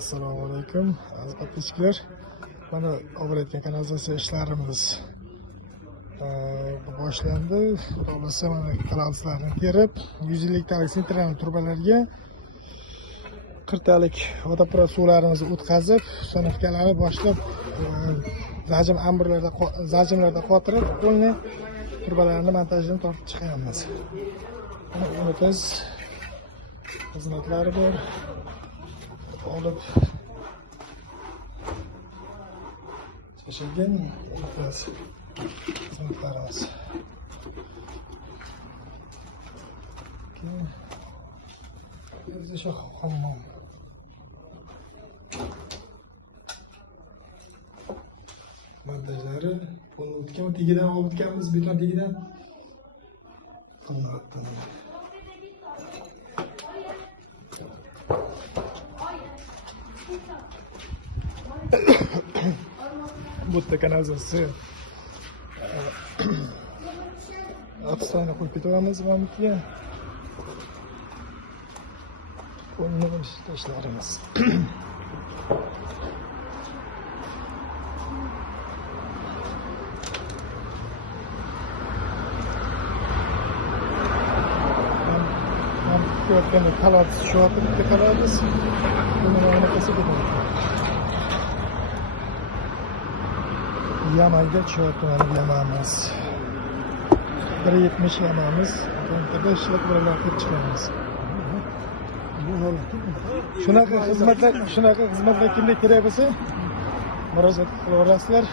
Assalomu alaykum aziz podpисчиклар. Mana obrayotgan kanalizatsiya ishlarimiz boshlandi. Xudosa mana kanallarni terib, 100 litalik sentralniy turbalarga 40 talik vodoprovod suvlarimizni o'tkazib, uстановкаларni boshlab zajimlarda qotirib, qo'lni turbalarni montajini tortib chiqamiz. Buni biz xizmatlari bor. Olib shashilgan xizmatlarimiz. O'zi hammom. Montajlari buni o'tgan tegidan olib o'tganmiz, beton tegidan qilyapti. Bu yerda kanalizatsiya afsona qo'yib ketamiz bunga. Qo'lni ishlarimiz. Ko'rganda talat tushyapti, bitta qaraymiz. Buni anaqasi bo'ladi. Yamayda tushyapti, mana yamamiz. 170 yamamiz. Buntada ishlab qilib chiqamiz. Shunaqa xizmatlar kimga kerak bo'lsa, murojaat qilaverasizlar.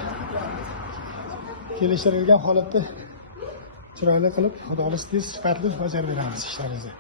Kelishtirilgan holatda chiroyli qilib, xudo xohlasa tez, sifatli bajarib beramiz ishlaringizni.